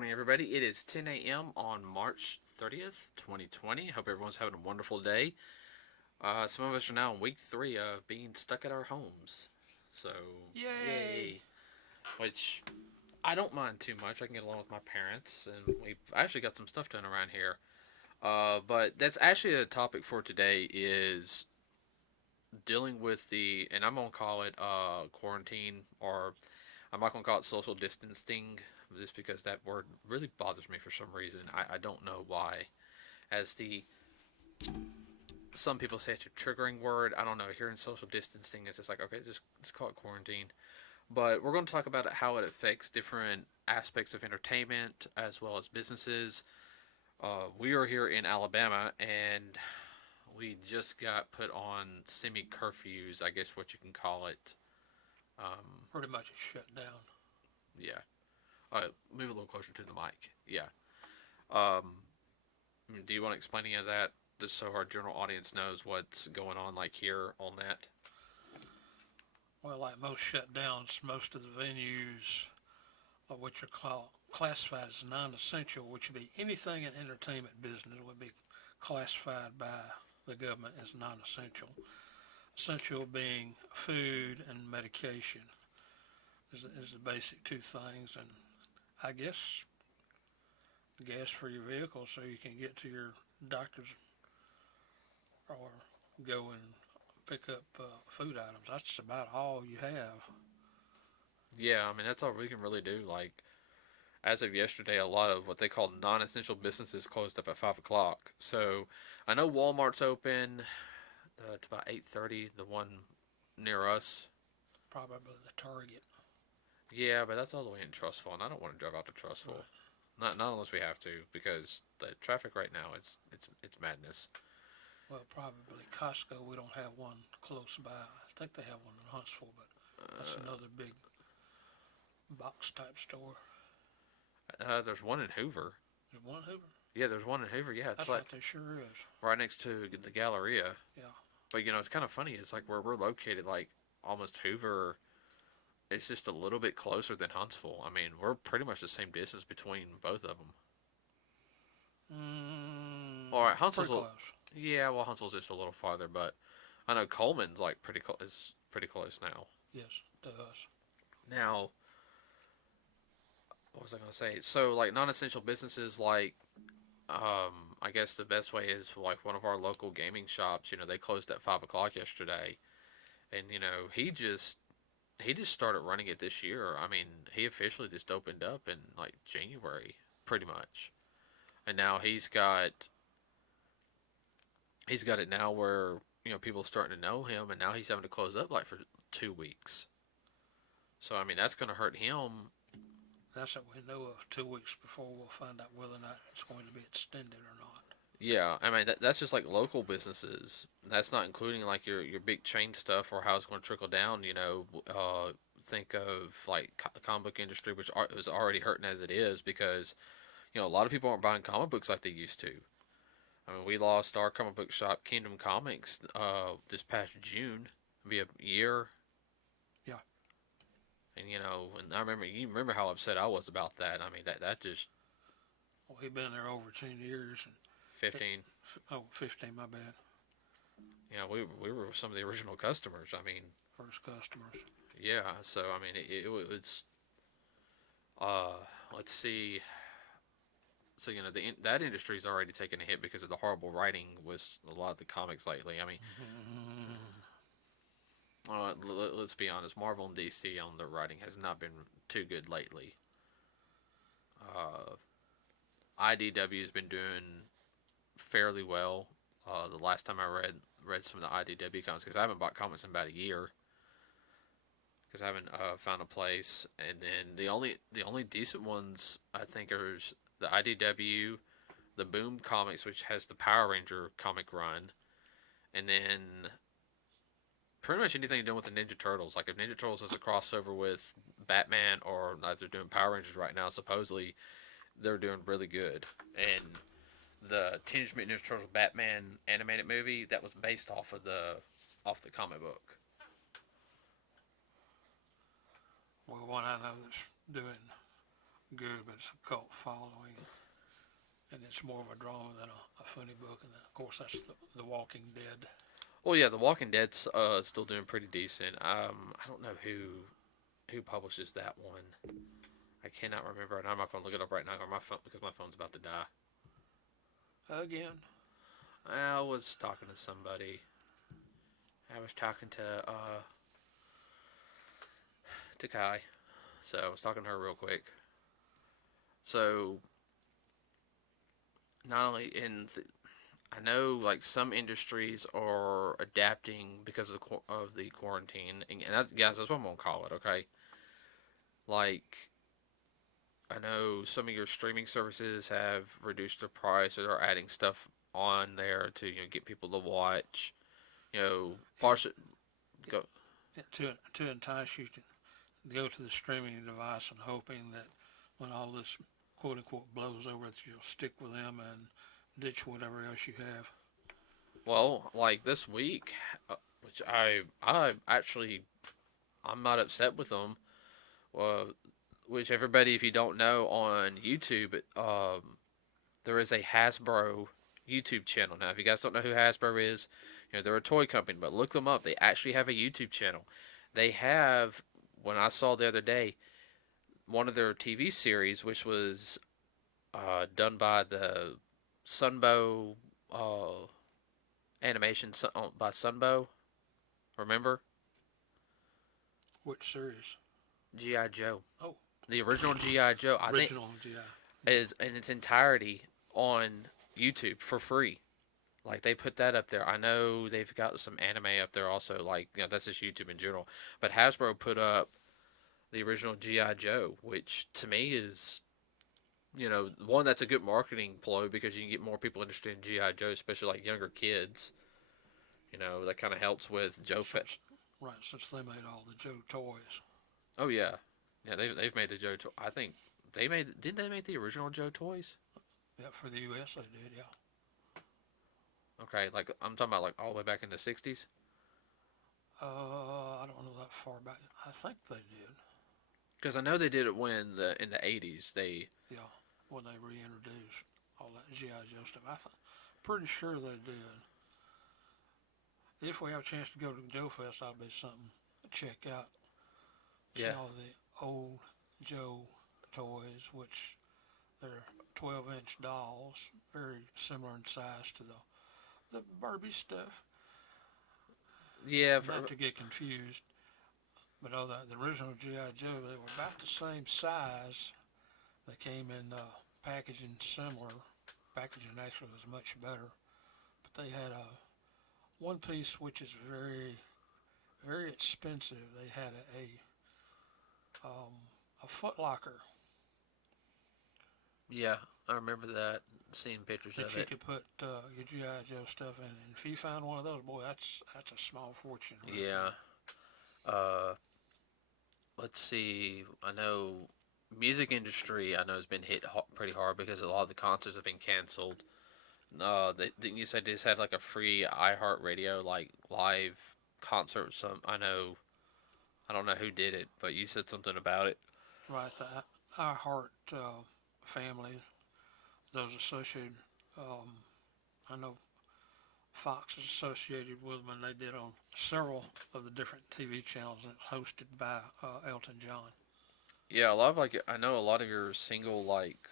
morning, everybody. It is 10 a.m. on March 30th, 2020. Hope everyone's having a wonderful day. Some of us are now in week 3 of being stuck at our homes. So, Yay! yay. Which I don't mind too much. I can get along with my parents, and we've actually got some stuff done around here. But that's actually a topic for today is dealing with and I'm going to call it quarantine, or I'm not going to call it social distancing, just because that word really bothers me for some reason. I don't know why. As some people say it's a triggering word. I don't know. Hearing social distancing, it's just like, okay, just call it quarantine. But we're going to talk about how it affects different aspects of entertainment as well as businesses. We are here in Alabama, and we just got put on semi curfews, I guess what you can call it. Pretty much it's shut down. Yeah. Move a little closer to the mic. Yeah. Um, do you want to explain any of that, just so our general audience knows what's going on, like here on that? Well, like most shutdowns, most of the venues, which are classified as non-essential, which would be anything in entertainment business, would be classified by the government as non-essential. Essential being food and medication is the basic two things, and I guess gas for your vehicle so you can get to your doctor's or go and pick up food items. That's about all you have. Yeah, I mean that's all we can really do. Like as of yesterday, a lot of what they call non-essential businesses closed up at 5 o'clock. So I know Walmart's open. It's about 8:30. The one near us. Probably the Target. Yeah, but that's all the way in Trustful, and I don't want to drive out to Trustful. Right. Not unless we have to, because the traffic right now it's madness. Well, probably Costco. We don't have one close by. I think they have one in Huntsville, but that's Uh, another big box type store. there's one in Hoover. There's one Hoover. Yeah, there's one in Hoover. Yeah, it's That's like right. There sure is. right next to the Galleria. Yeah. But it's kind of funny. It's like where we're located, like almost Hoover. It's just a little bit closer than Huntsville. I mean, we're pretty much the same distance between both of them. All right, Pretty close. yeah, well, Huntsville's just a little farther, but I know Coleman's like is pretty close now. Yes, to us. Now, what was I gonna say? So, like non-essential businesses, like I guess the best way is like one of our local gaming shops. They closed at 5 o'clock yesterday, and he just started running it this year. I mean, he officially just opened up in like January, pretty much, and now he's got it now where people are starting to know him, and now he's having to close up like for 2 weeks. So I mean, that's going to hurt him. That's what we know of. 2 weeks before we'll find out whether or not it's going to be extended or not. Yeah, I mean that's just like local businesses. That's not including like your big chain stuff or how it's going to trickle down. Think of like the comic book industry, which is already hurting as it is because a lot of people aren't buying comic books like they used to. I mean, we lost our comic book shop, Kingdom Comics, this past June. It'll be a year. Yeah. And I remember you remember how upset I was about that. I mean, that just Well, we've been there over 10 years. And 15. 15, my bad. We were some of the original customers. I mean, First customers. yeah. So I mean, it was. Uh, let's see. So that industry's already taken a hit because of the horrible writing with a lot of the comics lately. I mean, let's be honest, Marvel and DC on their writing has not been too good lately. Uh, IDW has been doing fairly well. The last time I read some of the IDW comics, because I haven't bought comics in about a year, because I haven't found a place. And then the only decent ones I think are the IDW, the Boom Comics, which has the Power Ranger comic run, and then pretty much anything doing with the Ninja Turtles. Like if Ninja Turtles is a crossover with Batman, or like they're doing Power Rangers right now, supposedly they're doing really good. And the Teenage Mutant Ninja Turtles Batman animated movie that was based off the comic book. Well, one I know that's doing good, but it's a cult following, and it's more of a drama than a funny book. And of course, that's the Walking Dead. Well, yeah, The Walking Dead's still doing pretty decent. I don't know who publishes that one. I cannot remember, and I'm not gonna look it up right now on my phone because my phone's about to die. Again, I was talking to somebody. I was talking to Kai, so I was talking to her real quick. So not only I know like some industries are adapting because of the quarantine, and that's, guys, that's what I'm gonna call it. Okay, like I know some of your streaming services have reduced their price, or they're adding stuff on there to get people to watch. yeah, Partially go. to entice you to go to the streaming device and hoping that when all this quote unquote blows over, that you'll stick with them and ditch whatever else you have. Well, like this week, which I actually I'm not upset with them. Well, which everybody, if you don't know, on YouTube, there is a Hasbro YouTube channel. Now, if you guys don't know who Hasbro is, they're a toy company, but look them up. They actually have a YouTube channel. They have, when I saw the other day, one of their TV series, which was done by the Sunbow animation by Sunbow. Remember? Which series? G.I. Joe. Oh, The original G.I. Joe, I think, original GI. is in its entirety on YouTube for free. Like they put that up there. I know they've got some anime up there also. Like that's just YouTube in general. But Hasbro put up the original GI Joe, which to me is one that's a good marketing ploy because you can get more people interested in GI Joe, especially like younger kids. That kind of helps with Joe Fest. Right, since they made all the Joe toys. Oh yeah, yeah. They've made the Joe. I think they made. Didn't they make the original Joe toys? Yeah, for the U.S. they did. Yeah. Okay, like I'm talking about like all the way back in the '60s. I don't know that far back. I think they did. Because I know they did it when in the '80s they. Yeah, when they reintroduced all that GI Joe stuff. Pretty sure they did. If we have a chance to go to Joe Fest, that'll be something to check out. See Yeah. all the old Joe toys, which they're 12-inch dolls, very similar in size to the Barbie stuff. Yeah. Not to get confused, but the original GI Joe, they were about the same size. They came in packaging similar. Packaging actually was much better, but they had a one piece which is very, very expensive. They had a Foot Locker Yeah, I remember that. Seeing pictures that of you it. could put your GI Joe stuff in. And if you found one of those, boy, that's a small fortune. Right Yeah. Uh, let's see. I know music industry. I know has been hit pretty hard because a lot of the concerts have been canceled. Didn't you say they just had like a free iHeartRadio like live concert? Some I know. I don't know who did it, but you said something about it. Right. The Our Heart family, those associated. I know Fox is associated with them, and they did on several of the different TV channels, and it's hosted by Elton John. Yeah, a lot of like I know a lot of your single like.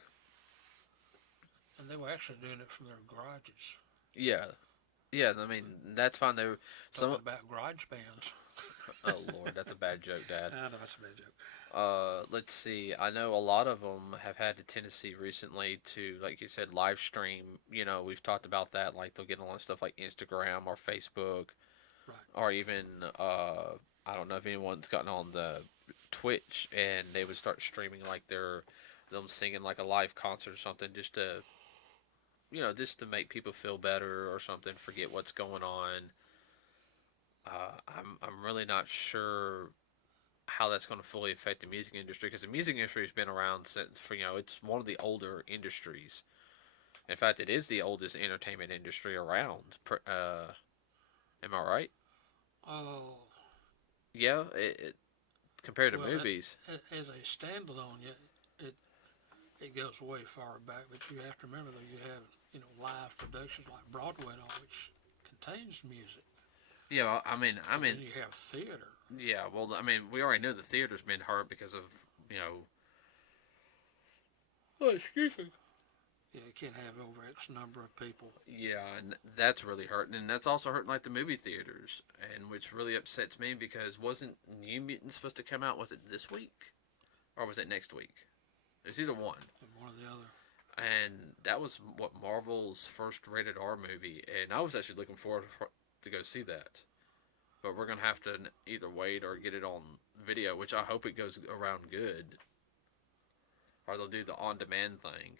And they were actually doing it from their garages. Yeah, yeah. I mean that's fine. They were Talking some. about garage bands. Oh Lord, that's a bad joke, Dad. I know that's a bad joke. Let's see. I know a lot of them have had a tendency recently to, like you said, live stream. We've talked about that. Like they'll get on stuff like Instagram or Facebook, Right. or even I don't know if anyone's gotten on the Twitch and they would start streaming like them singing like a live concert or something, just to make people feel better or something, forget what's going on. I'm really not sure how that's going to fully affect the music industry because the music industry has been around since it's one of the older industries. In fact, it is the oldest entertainment industry around. Am I right? Oh, Yeah, it compared to well, movies. as a standalone, yeah, it goes way far back. But you have to remember that you have live productions like Broadway and all, which contains music. Yeah, well, And then you have theater. yeah. Well, we already know the theater's been hurt because of you know. Oh, excuse me. Yeah, you can't have over X number of people. Yeah, and that's really hurting, and that's also hurting like the movie theaters, and which really upsets me because wasn't New Mutants supposed to come out? Was it this week, or was it next week? It was either one. And one or the other. And that was what Marvel's first rated R movie, and I was actually looking forward to go see that. But we're gonna have to either wait or get it on video, which I hope it goes around good, or they'll do the on-demand thing.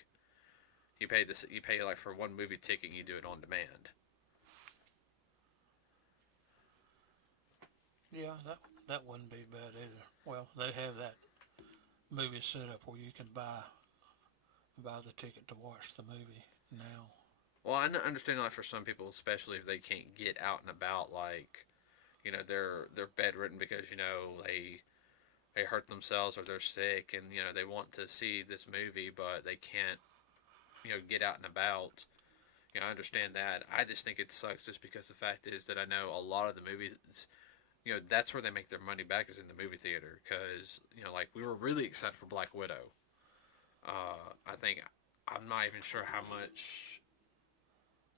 You pay like for one movie ticket, and you do it on demand. Yeah, that wouldn't be bad either. Well, they have that movie set up where you can buy the ticket to watch the movie now. Well, I understand like for some people, especially if they can't get out and about, like they're bedridden because they hurt themselves or they're sick, and they want to see this movie, but they can't get out and about. I understand that. I just think it sucks just because the fact is that I know a lot of the movies, that's where they make their money back is in the movie theater. Because, like we were really excited for Black Widow. I think, I'm not even sure how much.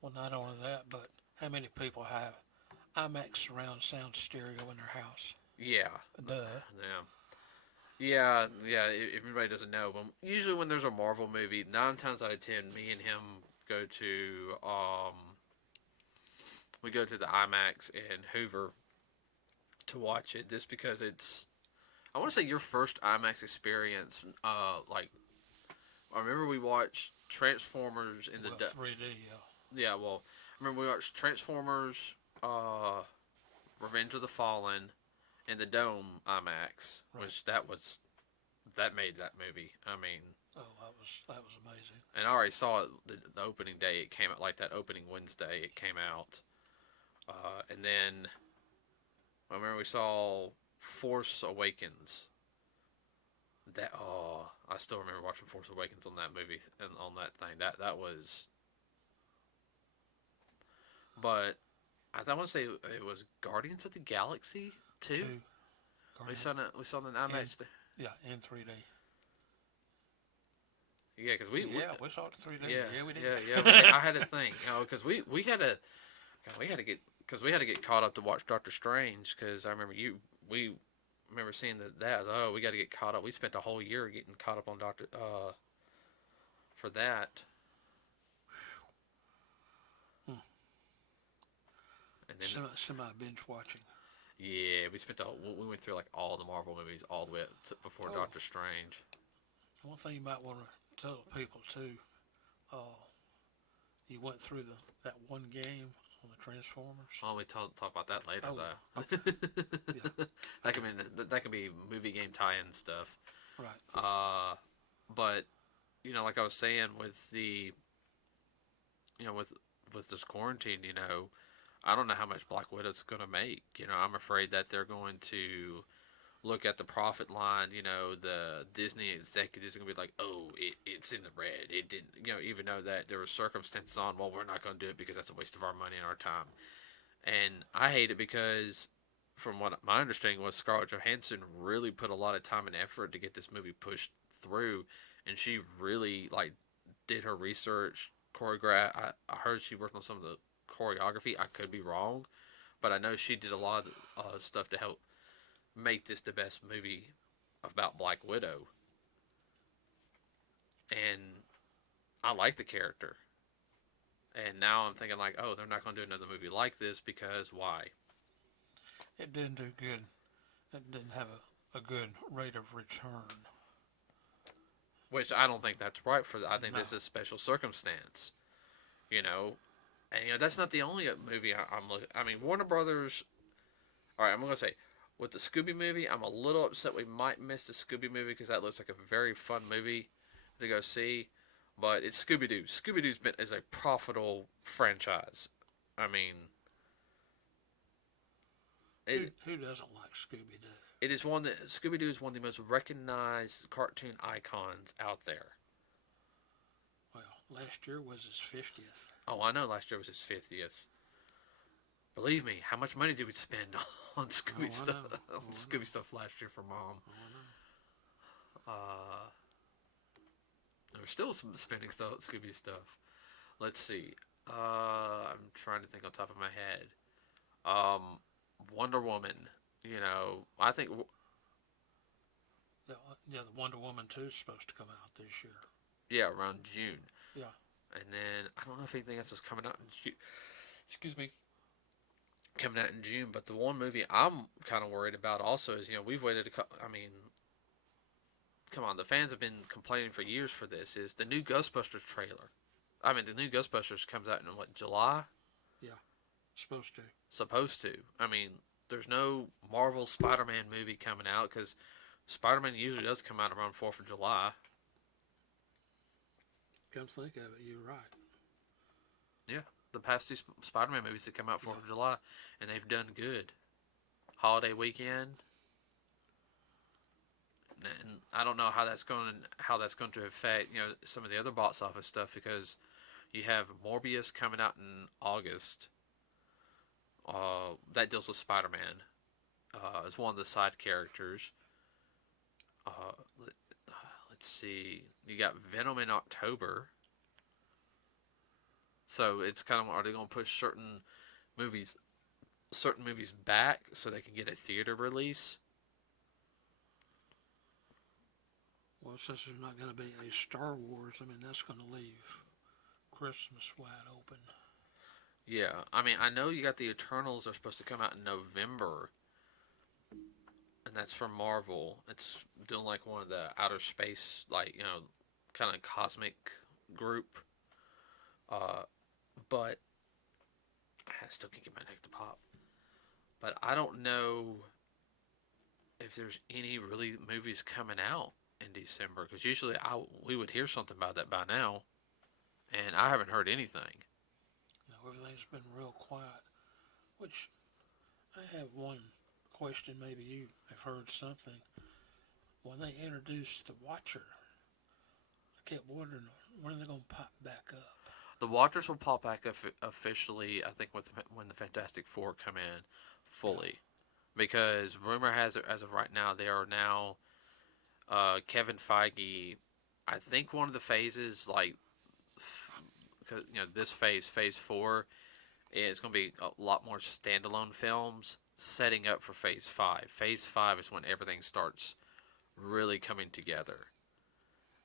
Well, not only that, but how many people have IMAX surround sound stereo in their house? Yeah. Duh. Yeah. Yeah. If anybody doesn't know, but usually when there's a Marvel movie, 9 times out of 10, me and him go to we go to the IMAX in Hoover to watch it, just because it's. I want to say your first IMAX experience. Like I remember we watched Transformers in the 3D. Yeah. Yeah, well, I remember we watched Transformers, Revenge of the Fallen, in the Dome IMAX, Right. which that made that movie. Oh, that was amazing. And I already saw it the opening day. It came out like that opening Wednesday. It came out, and then I remember we saw Force Awakens. I still remember watching Force Awakens on that movie and on that thing. That was. But I want to say it was Guardians of the Galaxy 2. We saw the IMAX. Yeah, in 3D. Yeah, because we saw it in 3D. Yeah, we did. Yeah. I had to think, because we had to get caught up to watch Doctor Strange. Because I remember we remember seeing that. We got to get caught up. We spent a whole year getting caught up on for that. And then semi binge watching. Yeah, we went through like all the Marvel movies all the way up to before Doctor Strange. One thing you might want to tell people too, you went through that one game on the Transformers. Oh, we talk about that later though. Okay. Yeah. that could be movie game tie-in stuff. Right. But like I was saying with the, with this quarantine, I don't know how much Black Widow's going to make. I'm afraid that they're going to look at the profit line. The Disney executives are going to be like, oh, it's in the red. It didn't, even though that there were circumstances on, well, we're not going to do it because that's a waste of our money and our time. And I hate it because, from what my understanding was, Scarlett Johansson really put a lot of time and effort to get this movie pushed through. And she really, did her research, choreograph. I heard she worked on some of the choreography. I could be wrong, but I know she did a lot of stuff to help make this the best movie about Black Widow. And I like the character. And now I'm thinking they're not going to do another movie like this because why? It didn't do good. It didn't have a good rate of return. Which I don't think that's right I think No. This is a special circumstance. And that's not the only movie I'm looking. Warner Brothers. All right, I'm gonna say with the Scooby movie, I'm a little upset we might miss the Scooby movie because that looks like a very fun movie to go see. But it's Scooby Doo. Scooby Doo's is a profitable franchise. Who doesn't like Scooby Doo? Scooby Doo is one of the most recognized cartoon icons out there. Last year was his 50th. Oh, I know last year was his 50th. Believe me, how much money did we spend on Scooby stuff? On Scooby stuff last year for Mom. Oh, I know. There was still some spending stuff, Scooby stuff. Let's see. I'm trying to think on top of my head. Wonder Woman. You know, I think. Yeah, the Wonder Woman 2 is supposed to come out this year. Yeah, around June. Yeah. And then I don't know if anything else is coming out in June. Excuse me. Coming out in June, but the one movie I'm kind of worried about also is, you know, we've waited I mean, come on, the fans have been complaining for years for this. Is the new Ghostbusters trailer? I mean, the new Ghostbusters comes out in what, July? Yeah, supposed to. Supposed to. I mean, there's no Marvel Spider-Man movie coming out because Spider-Man usually does come out around 4th of July. Come to think of it, you're right. Yeah, the past two Spider-Man movies that come out 4th of July, and they've done good. Holiday weekend, and I don't know how that's going to affect, you know, some of the other box office stuff, because you have Morbius coming out in August. That deals with Spider-Man. As one of the side characters. Let's see. You got Venom in October. So it's kind of, are they going to push certain movies back so they can get a theater release? Well, since there's not going to be a Star Wars, I mean, that's going to leave Christmas wide open. Yeah, I mean, I know you got the Eternals are supposed to come out in November, and that's from Marvel. It's doing like one of the outer space, like, you know, kind of cosmic group. But I still can't get my neck to pop. But I don't know if there's any really movies coming out in December, because usually we would hear something about that by now, and I haven't heard anything. No, everything's been real quiet. Which I have one question. Maybe you have heard something. When they introduced the Watcher, I kept wondering when are they going to pop back up. The Watchers will pop back officially, I think, when the Fantastic Four come in fully. Because rumor has it, as of right now, they are now Kevin Feige. I think one of the phases, like, because, you know, this phase 4, is going to be a lot more standalone films setting up for phase 5. Phase 5 is when everything starts really coming together.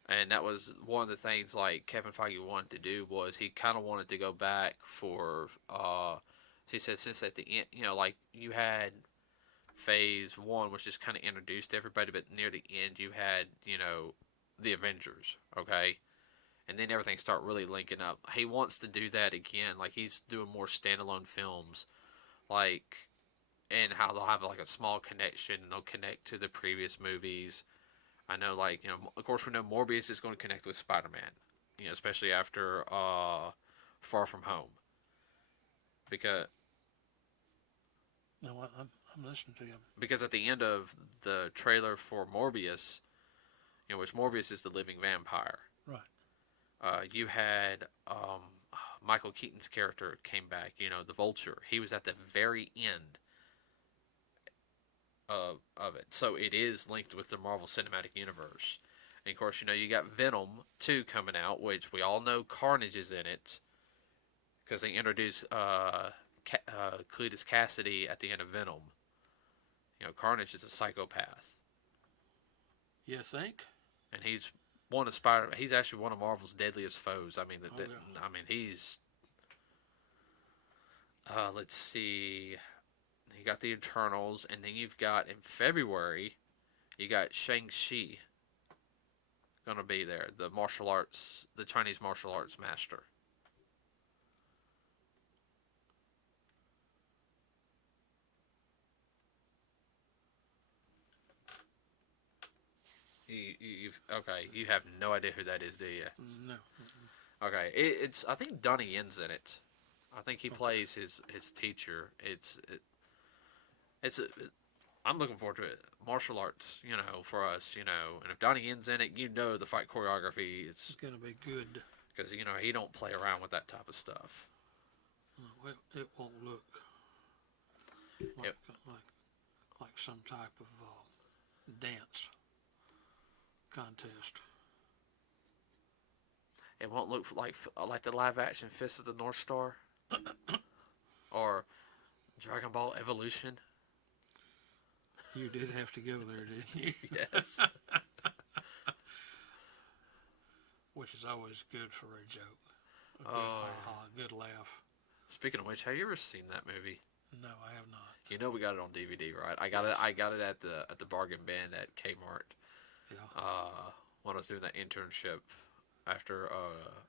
And that was one of the things, like, Kevin Feige wanted to do, was he kind of wanted to go back for, he said, since at the end, you know, like, you had phase 1, which just kind of introduced everybody, but near the end, you had, you know, the Avengers, okay? And then everything start really linking up. He wants to do that again, like, he's doing more standalone films, like, and how they'll have, like, a small connection, and they'll connect to the previous movies. I know, like, you know, of course we know Morbius is going to connect with Spider-Man, you know, especially after Far From Home. Because No, I'm listening to you. Because at the end of the trailer for Morbius, you know, which Morbius is the living vampire. Right. You had Michael Keaton's character came back, you know, the Vulture. He was at the very end of it. So it is linked with the Marvel Cinematic Universe. And of course, you know, you got Venom 2 coming out, which we all know Carnage is in it, because they introduced Cletus Cassidy at the end of Venom. You know, Carnage is a psychopath. You think? And he's he's actually one of Marvel's deadliest foes. I mean, I mean, he's let's see. You got the Eternals, and then you've got, in February, you got Shang-Chi going to be there, the Chinese martial arts master. You have no idea who that is, do you? No. Okay, it's I think Donnie Yen's in it. I think he plays his teacher. I'm looking forward to it. Martial arts, you know, for us, you know, and if Donnie Yen's in it, you know, the fight choreography, it's gonna be good. because he don't play around with that type of stuff. No, it won't look like some type of dance contest. It won't look like the live action Fist of the North Star or Dragon Ball Evolution. You did have to go there, didn't you? Yes. Which is always good for a joke. A good ha-ha, good laugh. Speaking of which, have you ever seen that movie? No, I have not. You know we got it on DVD, right? I got it at the bargain bin at Kmart. Yeah. When I was doing that internship after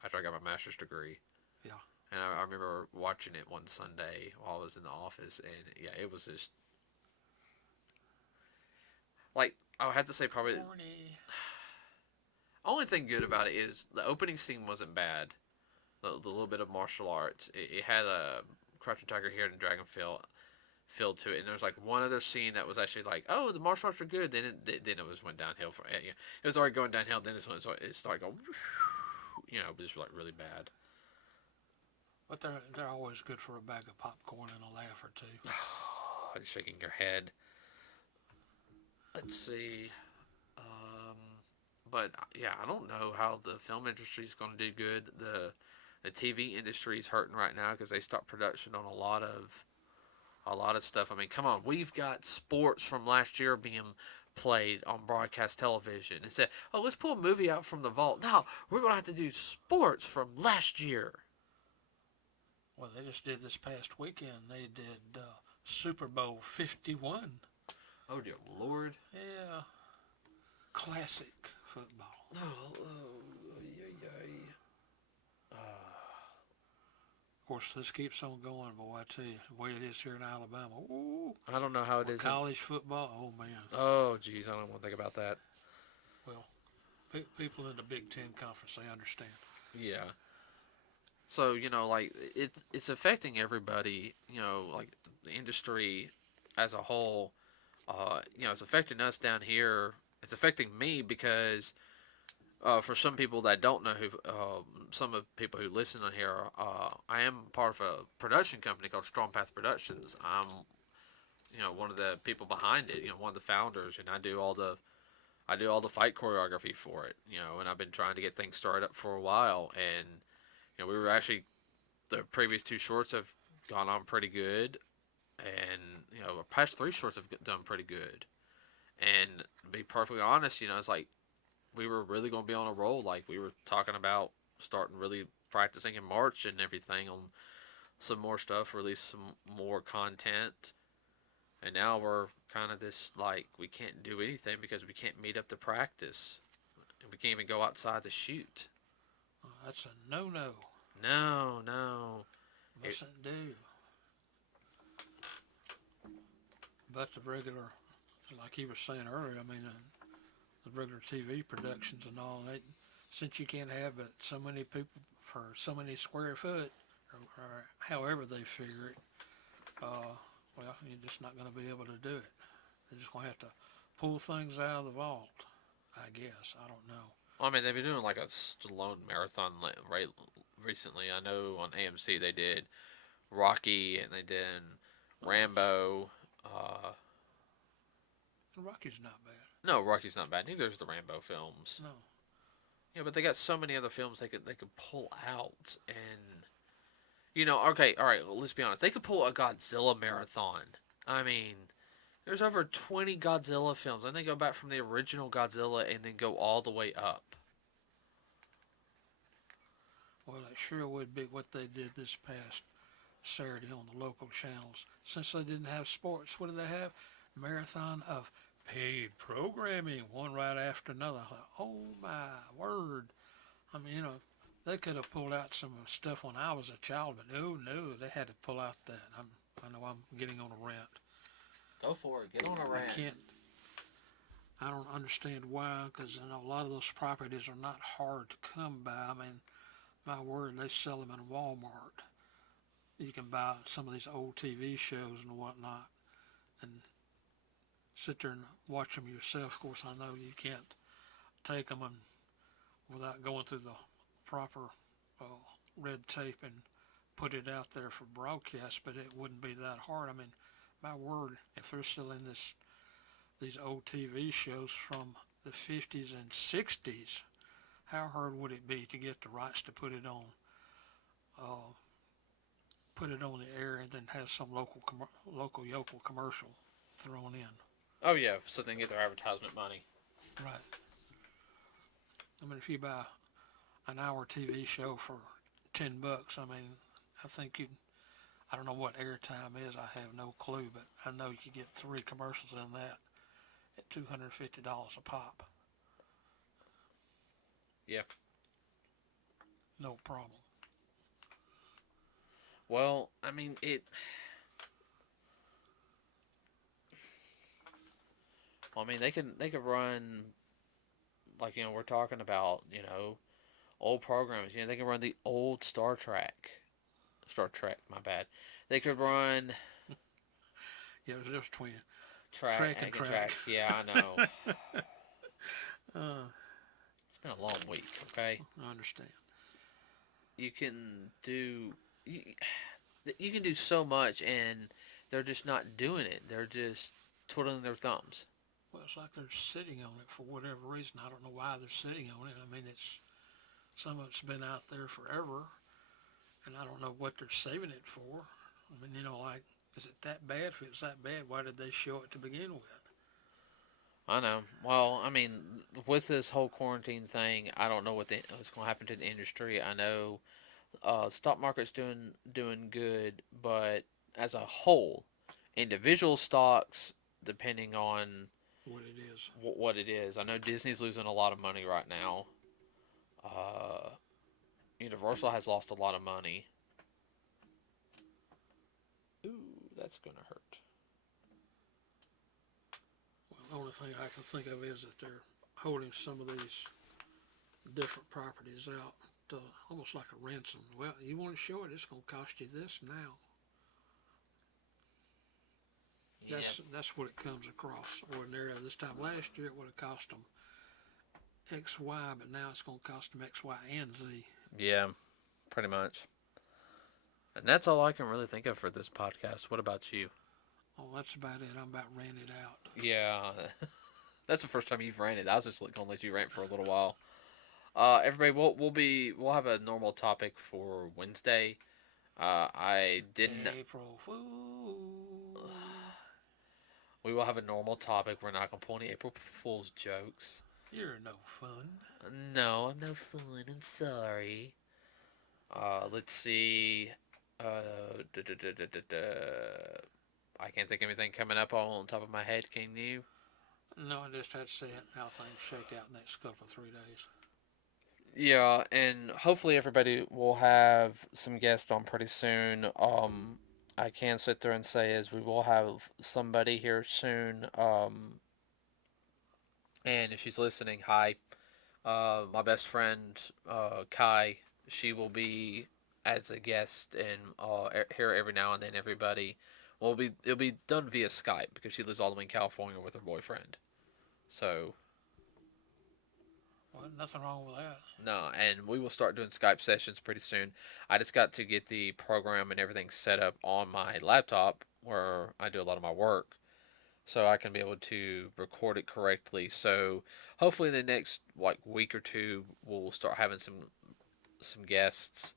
I got my master's degree. Yeah. And I remember watching it one Sunday while I was in the office, and yeah, it was just like I would have to say probably Horny. only thing good about it is the opening scene wasn't bad. The little bit of martial arts, it had a Crouching Tiger, Hidden Dragon feel to it, and there was like one other scene that was actually like, oh, the martial arts are good. Then it went downhill from it was already going downhill. Then it started going, just like really bad. But they're always good for a bag of popcorn and a laugh or two. Just shaking your head. Let's see. But yeah, I don't know how the film industry is going to do good. The TV industry is hurting right now because they stopped production on a lot of stuff. I mean, come on, we've got sports from last year being played on broadcast television. And said, oh, let's pull a movie out from the vault. No, we're going to have to do sports from last year. Well, they just did this past weekend. They did Super Bowl 51. Oh, dear Lord. Yeah. Classic football. Of course, this keeps on going, boy. I tell you, the way it is here in Alabama. Ooh. I don't know how it is. College football, oh, man. Oh, geez, I don't want to think about that. Well, people in the Big Ten Conference, they understand. Yeah. So, like, it's affecting everybody, like the industry as a whole. It's affecting us down here. It's affecting me because for some people that don't know some of the people who listen on here, I am part of a production company called Strong Path Productions. I'm, one of the people behind it, one of the founders, and I do all the fight choreography for it, and I've been trying to get things started up for a while, and we were actually, the previous 2 shorts have gone on pretty good, and the past 3 shorts have done pretty good. And to be perfectly honest, it's like we were really going to be on a roll. Like we were talking about starting really practicing in March and everything on some more stuff, release some more content. And now we're kind of this like we can't do anything because we can't meet up to practice. And we can't even go outside to shoot. That's a no-no. No. Mustn't do. But the regular, like he was saying earlier, I mean, the regular TV productions and all that, since you can't have but so many people for so many square foot, or however they figure it, well, you're just not going to be able to do it. They're just going to have to pull things out of the vault, I guess. I don't know. Well, I mean, they've been doing like a Stallone marathon right recently. I know on AMC they did Rocky and they did Rambo. Rocky's not bad. No, Rocky's not bad. Neither is the Rambo films. No. Yeah, but they got so many other films they could pull out, and okay, all right. Well, let's be honest. They could pull a Godzilla marathon. I mean, there's over 20 Godzilla films, and they go back from the original Godzilla and then go all the way up. Well, it sure would be what they did this past Saturday on the local channels. Since they didn't have sports, what did they have? Marathon of paid programming, one right after another. I thought, oh my word. I mean, they could have pulled out some stuff when I was a child, but no, they had to pull out that. I know I'm getting on a rant. Go for it. Get on a rant. I don't understand why, because a lot of those properties are not hard to come by. I mean, my word, they sell them in Walmart. You can buy some of these old TV shows and whatnot and sit there and watch them yourself. Of course, I know you can't take them without going through the proper red tape and put it out there for broadcast, but it wouldn't be that hard. I mean, my word, if they're selling these old TV shows from the 50s and 60s, how hard would it be to get the rights to uh, put it on the air and then have some local yokel commercial thrown in? Oh yeah, so they can get their advertisement money. Right. I mean, if you buy an hour TV show for $10, I mean, I think you. I don't know what airtime is. I have no clue, but I know you could get 3 commercials in that at $250 a pop. Yeah. No problem. Well, I mean it. Well, I mean they could run like we're talking about old programs. They can run the old Star Trek. Star Trek, my bad. They could run Yeah, it was just twin. track And track. track. Yeah, I know. uh, It's been a long week. Okay, I understand. you can do you can do so much, and they're just not doing it. They're just twiddling their thumbs. Well, it's like they're sitting on it for whatever reason. I don't know why they're sitting on it. I mean, some of it's been out there forever, and I don't know what they're saving it for. I mean, like, is it that bad? If it's that bad, why did they show it to begin with? I know. Well, I mean, with this whole quarantine thing, I don't know what's going to happen to the industry. I know stock market's doing good, but as a whole, individual stocks, depending on What it is. what it is. I know Disney's losing a lot of money right now. Uh, Universal has lost a lot of money. Ooh, that's gonna hurt. Well, the only thing I can think of is that they're holding some of these different properties out, almost like a ransom. Well, you want to show it, it's going to cost you this now. Yeah. That's what it comes across. Ordinarily, this time last year it would have cost them X, Y, but now it's going to cost them X, Y, and Z. Yeah, pretty much. And that's all I can really think of for this podcast. What about you? Oh, that's about it. I'm about ranted out. Yeah, that's the first time you've ranted. I was just gonna let you rant for a little while. Everybody, we'll have a normal topic for Wednesday. I didn't. April Fool. We will have a normal topic. We're not gonna pull any April Fool's jokes. You're no fun. No, I'm no fun. I'm sorry. Let's see. I can't think of anything coming up on top of my head. Can you? No, I just had to see how things shake out next couple of 3 days. Yeah, and hopefully everybody will have some guests on pretty soon. I can sit there and say is we will have somebody here soon. And if she's listening, hi. My best friend, Kai, she will be as a guest and here every now and then. Everybody, it'll be done via Skype because she lives all the way in California with her boyfriend. So. Well, nothing wrong with that. No, and we will start doing Skype sessions pretty soon. I just got to get the program and everything set up on my laptop where I do a lot of my work, so I can be able to record it correctly. So hopefully in the next week or two, we'll start having some guests.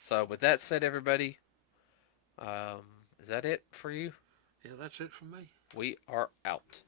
So with that said, everybody, is that it for you? Yeah, that's it for me. We are out.